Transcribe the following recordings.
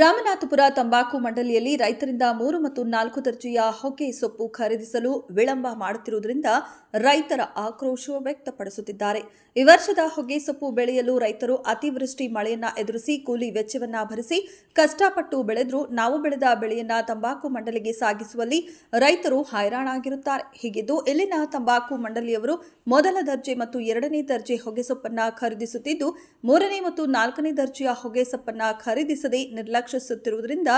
ರಾಮನಾಥಪುರ ತಂಬಾಕು ಮಂಡಳಿಯಲ್ಲಿ ರೈತರಿಂದ 3 ಮತ್ತು 4 ದರ್ಜೆಯ ಹೊಗೆ ಸೊಪ್ಪು ಖರೀದಿಸಲು ವಿಳಂಬ ಮಾಡುತ್ತಿರುವುದರಿಂದ ರೈತರ ಆಕ್ರೋಶ ವ್ಯಕ್ತಪಡಿಸುತ್ತಿದ್ದಾರೆ. ಈ ವರ್ಷದ ಹೊಗೆ ಸೊಪ್ಪು ಬೆಳೆಯಲು ರೈತರು ಅತಿವೃಷ್ಟಿ ಮಳೆಯನ್ನ ಎದುರಿಸಿ ಕೂಲಿ ವೆಚ್ಚವನ್ನ ಭರಿಸಿ ಕಷ್ಟಪಟ್ಟು ಬೆಳೆದರೂ ನಾವು ಬೆಳೆದ ಬೆಳೆಯನ್ನ ತಂಬಾಕು ಮಂಡಳಿಗೆ ಸಾಗಿಸುವಲ್ಲಿ ರೈತರು ಹೈರಾಣಾಗಿರುತ್ತಾರೆ. ಹೀಗಿದ್ದು ಇಲ್ಲಿನ ತಂಬಾಕು ಮಂಡಳಿಯವರು ಮೊದಲ ದರ್ಜೆ ಮತ್ತು 2ನೇ ದರ್ಜೆ ಹೊಗೆ ಸೊಪ್ಪನ್ನ ಖರೀದಿಸುತ್ತಿದ್ದು 3ನೇ ಮತ್ತು 4ನೇ ದರ್ಜೆಯ ಹೊಗೆ ಸೊಪ್ಪನ್ನ ಖರೀದಿಸದೆ ನಿರ್ಲಕ್ಷಿಸುತ್ತಿರುವುದರಿಂದ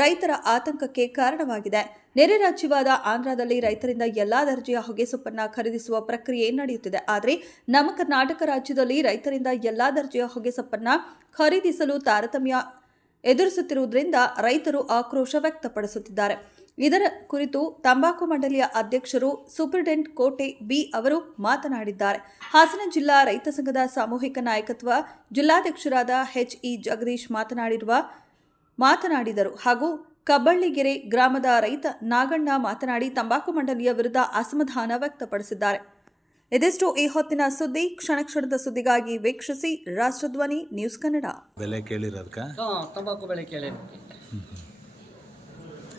ರೈತರ ಆತಂಕಕ್ಕೆ ಕಾರಣವಾಗಿದೆ. ನೆರೆ ರಾಜ್ಯವಾದ ಆಂಧ್ರದಲ್ಲಿ ರೈತರಿಂದ ಎಲ್ಲಾ ದರ್ಜೆಯ ಹೊಗೆ ಸೊಪ್ಪನ್ನ ಖರೀದಿಸುವ ಪ್ರಕ್ರಿಯೆ ನಡೆಯುತ್ತಿದೆ. ಆದರೆ ನಮ್ಮ ಕರ್ನಾಟಕ ರಾಜ್ಯದಲ್ಲಿ ರೈತರಿಂದ ಎಲ್ಲಾ ದರ್ಜೆಯ ಹೊಗೆ ಸೊಪ್ಪನ್ನ ಖರೀದಿಸಲು ತಾರತಮ್ಯ ಎದುರಿಸುತ್ತಿರುವುದರಿಂದ ರೈತರು ಆಕ್ರೋಶ ವ್ಯಕ್ತಪಡಿಸುತ್ತಿದ್ದಾರೆ. ಇದರ ಕುರಿತು ತಂಬಾಕು ಮಂಡಳಿಯ ಅಧ್ಯಕ್ಷರು ಸೂಪರಿಂಟೆಂಡೆಂಟ್ ಕೋಟೆ ಬಿ ಅವರು ಮಾತನಾಡಿದ್ದಾರೆ. ಹಾಸನ ಜಿಲ್ಲಾ ರೈತ ಸಂಘದ ಸಾಮೂಹಿಕ ನಾಯಕತ್ವ ಜಿಲ್ಲಾಧ್ಯಕ್ಷರಾದ ಎಚ್.ಇ. ಜಗದೀಶ್ ಮಾತನಾಡಿದರು ಹಾಗೂ ಕಬ್ಬಳ್ಳಿಗೆರೆ ಗ್ರಾಮದ ರೈತ ನಾಗಣ್ಣ ಮಾತನಾಡಿ ತಂಬಾಕು ಮಂಡಳಿಯ ವಿರುದ್ಧ ಅಸಮಾಧಾನ ವ್ಯಕ್ತಪಡಿಸಿದ್ದಾರೆ. ಇದಿಷ್ಟು ಈ ಹೊತ್ತಿನ ಸುದ್ದಿ. ಕ್ಷಣದ ಸುದ್ದಿಗಾಗಿ ವೀಕ್ಷಿಸಿ ರಾಷ್ಟ್ರಧ್ವನಿ ನ್ಯೂಸ್ ಕನ್ನಡ. ಬೆಲೆ ಕೇಳಿರೋದಕ್ಕ ತಂಬಾಕು ಬೆಲೆ ಕೇಳಿ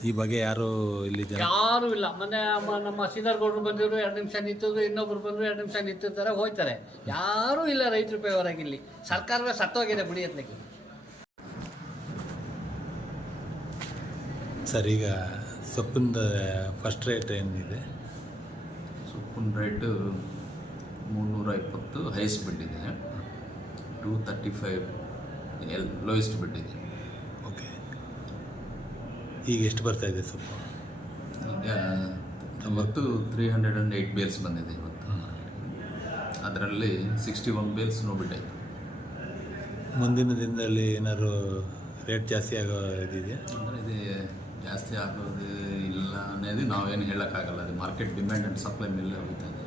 ಈ ಬಗ್ಗೆ ಯಾರು ಇಲ್ಲಿ ಯಾರು ಇಲ್ಲ. ಮೊನ್ನೆ ನಮ್ಮ ಸೀನಿಯರ್ ಗೌಡ್ರು ಬಂದಿದ್ರು, 2 ನಿಮಿಷ ನಿಂತಿದ್ರು, ಇನ್ನೊಬ್ರು ಬಂದ್ರು 2 ನಿಮಿಷ ನಿಂತಿರ್ತಾರೆ, ಹೋಯ್ತಾರೆ. ಯಾರೂ ಇಲ್ಲ ರೈತರ ಪರವಾಗಿ. ಇಲ್ಲಿ ಸರ್ಕಾರವೇ ಸತ್ತೋಗಿದೆ ಬಿಡಿ ಅತ್ಲಕ್ಕೆ. ಸರ್, ಈಗ ಸೊಪ್ಪಿನ ಫಸ್ಟ್ ರೇಟ್ ಏನಿದೆ? ಸೊಪ್ಪಿನ ರೇಟು 320 ಹೈಯೆಸ್ಟ್ ಬಿಟ್ಟಿದೆ, 235 ಲೋಯೆಸ್ಟ್ ಬಿಟ್ಟಿದೆ. ಓಕೆ, ಈಗ ಎಷ್ಟು ಬರ್ತಾ ಇದೆ ಸೊಪ್ಪು? ಈಗ ಇವತ್ತು 308 ಬೇಲ್ಸ್ ಬಂದಿದೆ ಇವತ್ತು. ಅದರಲ್ಲಿ 61 ಬೇಲ್ಸ್ ನೋಡ್ಬಿಟ್ಟಾಯ್ತು. ಮುಂದಿನ ದಿನದಲ್ಲಿ ಏನಾದ್ರು ರೇಟ್ ಜಾಸ್ತಿ ಆಗೋ ಇದೆಯಾ? ಅಂದರೆ ಇದು ಜಾಸ್ತಿ ಆಗೋದು ಇಲ್ಲ ಅನ್ನೋದು ನಾವೇನು ಹೇಳೋಕ್ಕಾಗಲ್ಲ. ಅದು ಮಾರ್ಕೆಟ್ ಡಿಮ್ಯಾಂಡ್ ಆ್ಯಂಡ್ ಸಪ್ಲೈ ಮೇಲೆ ಹೋಗ್ತಾ ಇದೆ.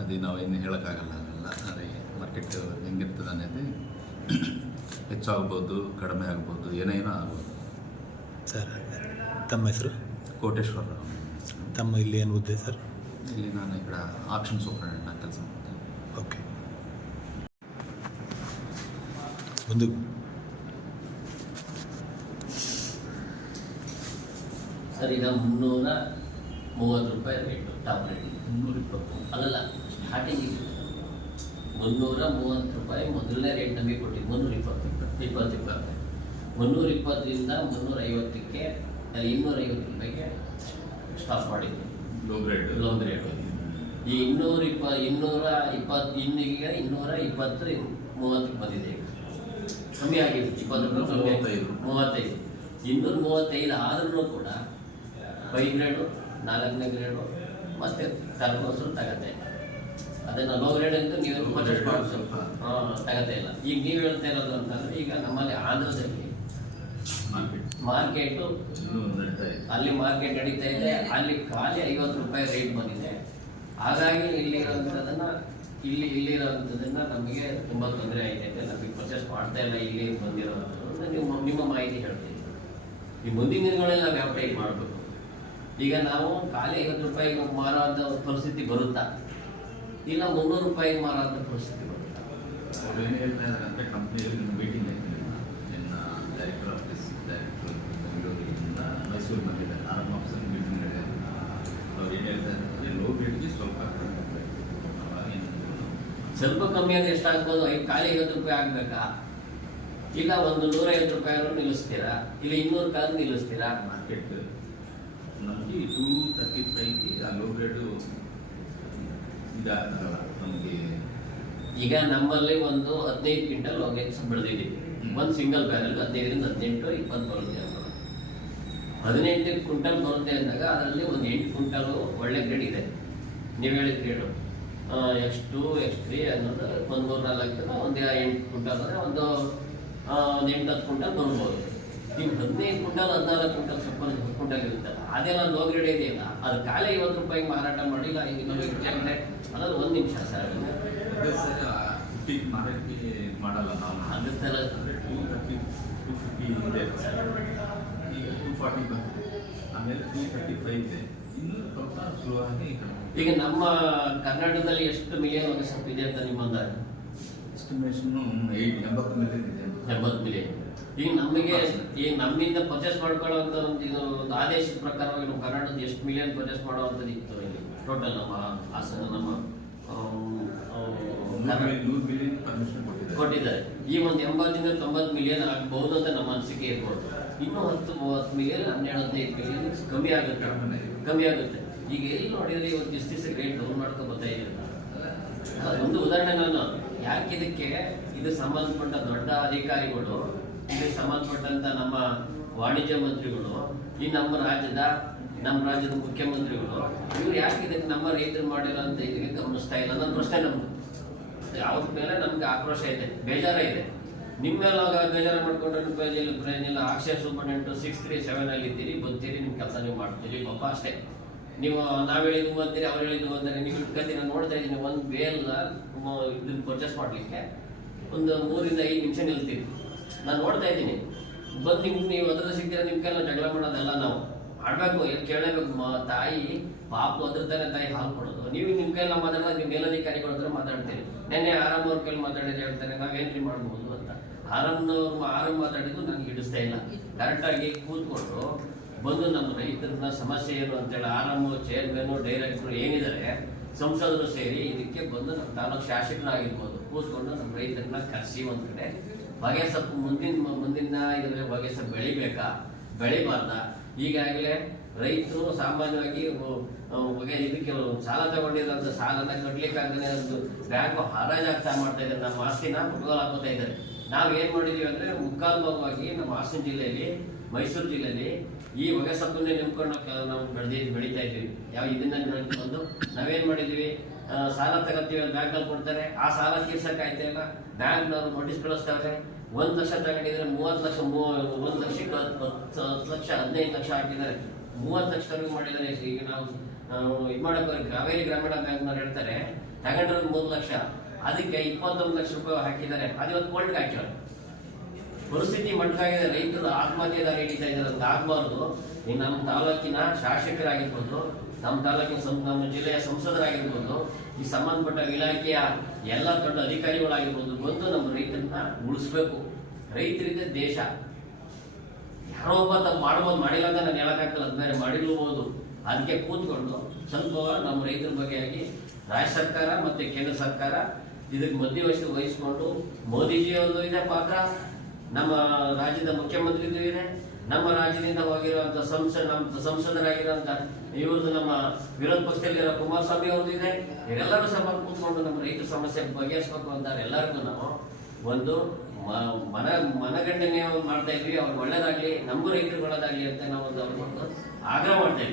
ಅದು ನಾವೇನು ಹೇಳೋಕ್ಕಾಗಲ್ಲ. ಅವೆಲ್ಲ ಅದೇ ಮಾರ್ಕೆಟ್ ಹೆಂಗಿರ್ತದೆ ಅನ್ನೋದು ಹೆಚ್ಚಾಗ್ಬೋದು, ಕಡಿಮೆ ಆಗ್ಬೋದು, ಏನೇನೋ ಆಗ್ಬೋದು. ಸರ್, ತಮ್ಮ ಹೆಸರು? ಕೋಟೇಶ್ವರ. ತಮ್ಮ ಇಲ್ಲಿ ಏನು ಹುದ್ದೆ ಸರ್? ಇಲ್ಲಿ ನಾನು ಈ ಕಡೆ ಆಕ್ಷನ್ ಸೂಪರಿಂಟೆಂಡೆಂಟ್ ಕೆಲಸ ಮಾಡ್ತೇನೆ. ಓಕೆ, ಒಂದು ಸರ್, ಈಗ 330 ರೂಪಾಯಿ ರೇಟು ಟಾಪ್ ರೇಟ್. 320 ಅಲ್ಲಲ್ಲ, ಸ್ಟಾರ್ಟಿಂಗಿಗೆ 330 ರೂಪಾಯಿ ಮೊದಲನೇ ರೇಟ್ ನಮಗೆ ಕೊಟ್ಟಿದ್ದು. 320 320ರಿಂದ 350ಕ್ಕೆ 250 ರೂಪಾಯಿಗೆ ಸ್ಟಾಪ್ ಮಾಡಿದ್ವಿ. Low grade. ಈ 220 ಇನ್ನೀಗ 220 30ಕ್ಕೆ ಬಂದಿದೆ. ಈಗ ಕಮ್ಮಿ ಆಗಿದೆ, 20 ರೂಪಾಯಿ ಕಮ್ಮಿ ಆಗಿದೆ. 35 235 ಆದ್ರೂ ಕೂಡ 5 ಗ್ರೇಡು, 4ನೇ ಗ್ರೇಡು ಮತ್ತು ಕರ್ಕೋಸರು ತಗತ್ತೆ. ಅದನ್ನು ಲೋ ಗ್ರೇಡ್ ಅಂತ ನೀವು ಪರ್ಚೇಸ್ ಮಾಡಿಸೋ ತಗತ್ತೆ ಇಲ್ಲ. ಈಗ ನೀವು ಹೇಳ್ತಾ ಇರೋದು ಅಂತಂದರೆ, ಈಗ ನಮ್ಮಲ್ಲಿ ಆಂಧ್ರದಲ್ಲಿ ಮಾರ್ಕೆಟು ಅಲ್ಲಿ ಮಾರ್ಕೆಟ್ ನಡೀತಾ ಇದೆ. ಅಲ್ಲಿ ಖಾಲಿ 50 ರೂಪಾಯಿ ರೇಟ್ ಬಂದಿದೆ. ಹಾಗಾಗಿ ಇಲ್ಲಿರೋಂಥದ್ದನ್ನು ನಮಗೆ ತುಂಬ ತೊಂದರೆ ಆಯ್ತೈತೆ. ನಮಗೆ ಪರ್ಚೇಸ್ ಮಾಡ್ತಾ ಇಲ್ಲ ಇಲ್ಲಿ ಬಂದಿರೋಂಥದ್ದು. ನೀವು ನಿಮ್ಮ ಮಾಹಿತಿ ಹೇಳ್ತೀವಿ. ಈ ಮುಂದಿನ ದಿನಗಳಲ್ಲಿ ನಾವು ಯಾವ ಟೈಪ್ ಮಾಡಬೇಕು? ಈಗ ನಾವು ಖಾಲಿ 50 ರೂಪಾಯಿಗೆ ಮಾರೋಂಥ ಪರಿಸ್ಥಿತಿ ಬರುತ್ತಾ, ಇಲ್ಲ 300 ರೂಪಾಯಿಗೆ ಮಾರೋಂಥ ಪರಿಸ್ಥಿತಿ ಬರುತ್ತಾ? ಅವ್ರು ಏನು ಹೇಳ್ತಾ ಇದ್ದಾರೆ ಅಂದರೆ, ಕಂಪ್ನಿಯಲ್ಲಿ ಮೀಟಿಂಗ್ ಆಯ್ತು. ಡೈರೆಕ್ಟರ್ ಆಫೀಸ್ ಬೆಂಗಳೂರಿನಿಂದ ಮೈಸೂರು ಬಂದಿದ್ದಾರೆ. ಆರ್ಮ್ ಆಫೀಸರ್ ಮೀಟಿಂಗ್ ನಡೆಯೋದು. ಅವ್ರು ಏನು ಹೇಳ್ತಾ ಇದ್ದಾರೆ, ಲೋ ರೇಟ್ಗೆ ಸ್ವಲ್ಪ ಕಮ್ಮಿ ಅಂದರೆ ಎಷ್ಟಾಗ್ಬೋದು? ಖಾಲಿ 50 ರೂಪಾಯಿ ಆಗಬೇಕಾ? ಇಲ್ಲ 150 ರೂಪಾಯಿ ನಿಲ್ಲಿಸ್ತೀರಾ, ಇಲ್ಲ 200 ಕಾಲು ನಿಲ್ಲಿಸ್ತೀರಾ? ಮಾರ್ಕೆಟ್ ನಮಗೆ 235ಗೆ ಆ ಲೋ ರೇಟು ಇದಾಗಲ್ಲ ನಮಗೆ. ಈಗ ನಮ್ಮಲ್ಲಿ ಒಂದು 15 ಕ್ವಿಂಟಲ್ ಹೊಗೆ ಬೆಳೆದಿದ್ದೀವಿ. ಒಂದು ಸಿಂಗಲ್ ಬ್ಯಾರಲ್ 15ರಿಂದ 18, 20 ಬರುತ್ತೆ. 18 ಕ್ವಿಂಟಲ್ ಬರುತ್ತೆ ಅಂದಾಗ ಅದರಲ್ಲಿ ಒಂದು 8 ಕ್ವಿಂಟಲು ಒಳ್ಳೆ ಗ್ರೇಡ್ ಇದೆ. ನೀವು ಹೇಳಿದ ಗ್ರೇಡು X2 X3 ಅನ್ನೋದು 1 3-4 ಒಂದು 8 ಕ್ವಿಂಟಲ್ ಅಂದರೆ ಒಂದು 8-10 ಕ್ವಿಂಟಲ್ ಬರ್ಬೋದು. ನೀವು 15 ಕ್ವಿಂಟಲ್ 14 ಕ್ವಿಂಟಲ್ ಸೊಪ್ಪು 10 ಕ್ವಿಂಟಲ್ ಇರುತ್ತಲ್ಲ, ಅದೆಲ್ಲ ಲೋ ಗ್ರೇಡ್ ಇದೆಯಲ್ಲ, ಅದು ಖಾಲಿ 50 ರೂಪಾಯಿಗೆ ಮಾರಾಟ ಮಾಡಿಲ್ಲ. ಅದರಲ್ಲಿ 1 ನಿಮಿಷ ಸರ್, ಮಾರಾಟಕ್ಕೆ ಮಾಡಲ್ಲ ನಾವು. ಆಗುತ್ತಲ್ಲ. 230, 250 ಇದೆ, ಈಗ 240 ಬರ್ತದೆ. ಆಮೇಲೆ 335 ಇದೆ. ಇನ್ನೂ ಸ್ವಲ್ಪ ಶುರುವಾಗಿ ಈಗ ನಮ್ಮ ಕರ್ನಾಟಕದಲ್ಲಿ ಎಷ್ಟು ಮಿಲಿಯನ್ ಹೊಗೆ ಸೊಪ್ಪು ಇದೆ ಅಂತ ನಿಮ್ಮ ಅಂದಾಜು? ಎಸ್ಟಿಮೇಷನ್ 80 ಮಿಲಿಯನ್ ಇದೆ. 80 ಮಿಲಿಯನ್. ಈಗ ನಮ್ಮಿಂದ ಪರ್ಚೇಸ್ ಮಾಡ್ಕೊಳ್ಳುವಂಥ ಒಂದು ಆದೇಶದ ಪ್ರಕಾರವಾಗಿ ನಮ್ಮ ಕರ್ನಾಟಕದ ಎಷ್ಟು ಮಿಲಿಯನ್ ಪರ್ಚೇಸ್ ಮಾಡುವಂಥದ್ದು ಇತ್ತು ಇಲ್ಲಿ ಟೋಟಲ್ ನಮ್ಮ ಹಾಸನ ನಮ್ಮ 100 ಮಿಲಿಯನ್ ಪರ್ಮಿಷನ್ ಕೊಟ್ಟಿದ್ದಾರೆ. ಈ ಒಂದು 80-90 ಮಿಲಿಯನ್ ಆಗಬಹುದು ಅಂತ ನಮ್ಮ ಅನಿಸಿಕೆ ಇರ್ಬೋದು. ಇನ್ನೂ 10-30 ಮಿಲಿಯನ್ 12-15 ಮಿಲಿಯನ್ ಕಮ್ಮಿ ಆಗುತ್ತೆ. ಈಗ ಎಲ್ಲಿ ನೋಡಿದ್ರೆ ಇವತ್ತು ಇಷ್ಟು ದಿವಸ ರೇಟ್ ಡೌನ್ ಮಾಡ್ಕೊ ಬರ್ತಾ ಇದೆ. ಒಂದು ಉದಾಹರಣೆ ನಾನು ಯಾಕೆ ಇದಕ್ಕೆ ಇದು ಸಂಬಂಧಪಟ್ಟ ದೊಡ್ಡ ಅಧಿಕಾರಿಗಳು, ಇದಕ್ಕೆ ಸಂಬಂಧಪಟ್ಟಂತ ನಮ್ಮ ವಾಣಿಜ್ಯ ಮಂತ್ರಿಗಳು, ಈ ನಮ್ಮ ರಾಜ್ಯದ ಮುಖ್ಯಮಂತ್ರಿಗಳು, ಇವ್ರು ಯಾಕೆ ಇದಕ್ಕೆ ನಮ್ಮ ರೈತರು ಮಾಡಿರೋಂಥ ಇದಕ್ಕೆ ಗಮನಿಸ್ತಾ ಇಲ್ಲ ಅನ್ನೋ ಪ್ರಶ್ನೆ ನಮ್ದು. ಯಾವ್ದ ಮೇಲೆ ನಮ್ಗೆ ಆಕ್ರೋಶ ಇದೆ, ಬೇಜಾರ ಇದೆ. ನಿಮ್ಮೆಲ್ಲ ಬೇಜಾರ ಮಾಡ್ಕೊಂಡ್ರೆ ಪ್ರಯೋಜನ ಅಕ್ಷಯ ಸೂಪರ್ಡೆಂಟು 637 ಅಲ್ಲಿ ಇದ್ದೀರಿ, ಬಂತೀರಿ, ನಿಮ್ಮ ಕೆಲಸ ನೀವು ಮಾಡ್ತೀರಿ ಪಾಪ ಅಷ್ಟೇ. ನೀವು ನಾವು ಹೇಳಿದ್ವು ಅಂತೀರಿ, ಅವ್ರು ಹೇಳಿದ್ವು ಅಂತಾರೆ. ನೀವು ಇಟ್ಕೊತೀರಿ. ನಾನು ನೋಡ್ತಾ ಇದ್ದೀನಿ, ಒಂದು ಬೇಲ್ನ ಇದನ್ನ ಪರ್ಚೇಸ್ ಮಾಡಲಿಕ್ಕೆ ಒಂದು 3-5 ನಿಮಿಷ ನಿಲ್ತೀರಿ. ನಾನು ನೋಡ್ತಾ ಇದ್ದೀನಿ. ಬಂದು ನೀವು ಅದರ ಸಿಗ್ತೀರ, ನಿಮ್ಮ ಕೈಲ ಜಗಳ ಮಾಡೋದಲ್ಲ. ನಾವು ಆಡ್ಬೇಕು, ಕೇಳಬೇಕು. ತಾಯಿ ಪಾಪು ಅದ್ರತಾನೆ ತಾಯಿ ಹಾಲು ಕೊಡೋದು. ನೀವು ನಿಮ್ಮ ಕೈಲ ಮಾತಾಡಿದಾಗ ನೀವು ಮೇಲಧಿಕಾರಿಗಳ ಹತ್ರ ಮಾತಾಡ್ತೀರಿ. ನೆನ್ನೆ ಆರಾಮ್ ಅವ್ರ ಕೈಲಿ ಮಾತಾಡಿದ್ರೆ ಹೇಳ್ತಾರೆ ನಾವೇನ್ರಿ ಮಾಡ್ಬೋದು ಅಂತ. ಆರಾಮ್ ಮಾತಾಡಿದ್ದು ನನಗೆ ಹಿಡಿಸ್ತಾ ಇಲ್ಲ. ಕರೆಕ್ಟಾಗಿ ಕೂತ್ಕೊಂಡು ಬಂದು ನಮ್ಮ ರೈತರನ್ನ ಸಮಸ್ಯೆ ಏನು ಅಂತೇಳಿ ಆರಾಮು ಚೇರ್ಮನ್ ಡೈರೆಕ್ಟರ್ ಏನಿದ್ದಾರೆ ಸಂಸದರು ಸೇರಿ ಇದಕ್ಕೆ ಬಂದು ನಮ್ಮ ತಾಲೂಕು ಶಾಸಕರಾಗಿರ್ಬೋದು ಕೂತ್ಕೊಂಡು ನಮ್ಮ ರೈತರನ್ನ ಕರೆಸಿ ಒಂದ್ ಕಡೆ ಹೊಗೆ ಸೊಪ್ಪು ಮುಂದಿನ ಇದ್ರಲ್ಲಿ ಹೊಗೆ ಸೊಪ್ಪು ಬೆಳಿಬಾರ್ದ. ಈಗಾಗಲೇ ರೈತರು ಸಾಮಾನ್ಯವಾಗಿ ಇದಕ್ಕೆ ಸಾಲ ತಗೊಂಡಿರೋಂಥ ಸಾಲನ ಕಟ್ಲಿಕ್ಕಾಗದೇ ಒಂದು ಬ್ಯಾಂಕ್ ಹರಾಜಾಗ್ತಾ ಮಾಡ್ತಾ ಇದ್ದಾರೆ. ನಮ್ಮ ಆಸ್ತಿನ ಮುಟ್ಗೋಲ್ ಹಾಕೋತಾ ಇದ್ದಾರೆ. ನಾವ್ ಏನ್ ಮಾಡಿದೀವಿ ಅಂದ್ರೆ ಮುಕ್ಕಾಲು ಭಾಗವಾಗಿ ನಮ್ಮ ಹಾಸನ ಜಿಲ್ಲೆಯಲ್ಲಿ, ಮೈಸೂರು ಜಿಲ್ಲೆಯಲ್ಲಿ ಈ ಹೊಗೆ ಸೊಪ್ಪನ್ನೇ ನಂಬ್ಕೊಂಡು ನಾವು ಬೆಳೀತಾ ಇದ್ದೀವಿ. ಇದನ್ನ ಬಂದು ನಾವೇನ್ ಮಾಡಿದೀವಿ, ಸಾಲ ತಗೋತೀವಿ, ಬ್ಯಾಂಕ್ ಕೊಡ್ತಾರೆ. ಆ ಸಾಲ ತೀರ್ಸಕ್ ಆಯ್ತಾ ಇಲ್ಲ. ಬ್ಯಾಂಕ್ನವರು ನೋಟಿಸ್ ಕಳಿಸ್ತಾರೆ. 1 ಲಕ್ಷ ತಗೊಂಡಿದ್ರೆ 30 ಲಕ್ಷ, 1 ಲಕ್ಷಕ್ಕೆ 10 ಲಕ್ಷ, 15 ಲಕ್ಷ ಹಾಕಿದ್ದಾರೆ. 30 ಲಕ್ಷವರೆಗೂ ಮಾಡಿದ್ದಾರೆ. ಈಗ ನಾವು ಇದು ಮಾಡಕ್ಕೆ ಕಾವೇರಿ ಗ್ರಾಮೀಣ ಬ್ಯಾಂಕ್ನವ್ರು ಹೇಳ್ತಾರೆ ತಗೊಂಡಿರೋದು 3 ಲಕ್ಷ, ಅದಕ್ಕೆ 21 ಲಕ್ಷ ರೂಪಾಯಿ ಹಾಕಿದ್ದಾರೆ. ಅದಿವತ್ತು ಕೋರ್ಟ್ಗೆ ಹಾಕಿದ್ದಾರೆ. ಪರಿಸ್ಥಿತಿ ಮಟ್ಟಾಗಿದೆ. ರೈತರು ಆತ್ಮಹತ್ಯೆ ದಾರಿ ಹಿಡಿತಾ ಇದ್ದಾರೆ ಅಂತ ಆಗಬಾರ್ದು. ಈಗ ನಮ್ಮ ತಾಲೂಕಿನ ಶಾಸಕರಾಗಿರ್ಬೋದು, ನಮ್ಮ ತಾಲೂಕಿನ ನಮ್ಮ ಜಿಲ್ಲೆಯ ಸಂಸದರಾಗಿರ್ಬೋದು, ಈ ಸಂಬಂಧಪಟ್ಟ ಇಲಾಖೆಯ ಎಲ್ಲ ದೊಡ್ಡ ಅಧಿಕಾರಿಗಳಾಗಿರ್ಬೋದು ಬಂದು ನಮ್ಮ ರೈತರನ್ನ ಉಳಿಸ್ಬೇಕು. ರೈತರಿಂದ ದೇಶ. ಯಾರೋ ಒಬ್ಬ ತಮ್ಮ ಮಾಡ್ಬೋದು, ಮಾಡಿಲ್ಲ ಅಂತ ನಾನು ಹೇಳಕ್ಕಾಗಲ್ಲ, ಅದು ಬೇರೆ ಮಾಡಿರ್ಬೋದು. ಅದಕ್ಕೆ ಕೂತ್ಕೊಂಡು ಸ್ವಲ್ಪ ನಮ್ಮ ರೈತರ ಬಗ್ಗೆಯಾಗಿ ರಾಜ್ಯ ಸರ್ಕಾರ ಮತ್ತೆ ಕೇಂದ್ರ ಸರ್ಕಾರ ಇದಕ್ಕೆ ವಹಿಸ್ಕೊಂಡು ಮೋದಿಜಿಯವ್ರದ್ದು ಇದೆ ಪಾತ್ರ, ನಮ್ಮ ರಾಜ್ಯದ ಮುಖ್ಯಮಂತ್ರಿದು ಇದೆ, ನಮ್ಮ ರಾಜ್ಯದಿಂದ ಹೋಗಿರುವಂತ ನಮ್ಮ ಸಂಸದರಾಗಿರುವಂತ ಇವ್ರದ್ದು ನಮ್ಮ ವಿರೋಧ ಪಕ್ಷದಲ್ಲಿರೋ ಕುಮಾರಸ್ವಾಮಿ ಅವ್ರದ್ದು ಇದೆ. ಇವರೆಲ್ಲರೂ ಸಹ ಕೂತ್ಕೊಂಡು ನಮ್ಮ ರೈತರ ಸಮಸ್ಯೆ ಬಗೆಹರಿಸಬೇಕು ಅಂತ ಎಲ್ಲರಿಗೂ ನಾವು ಒಂದು ಮನಗಂಡನೆ ಮಾಡ್ತಾ ಇದ್ವಿ. ಅವ್ರು ಒಳ್ಳೇದಾಗ್ಲಿ, ನಮ್ಮ ರೈತರು ಒಳ್ಳೇದಾಗ್ಲಿ ಅಂತ ನಾವು ಒಂದು ಆಗ್ರಹ ಮಾಡ್ತಾ ಇದ್ವಿ.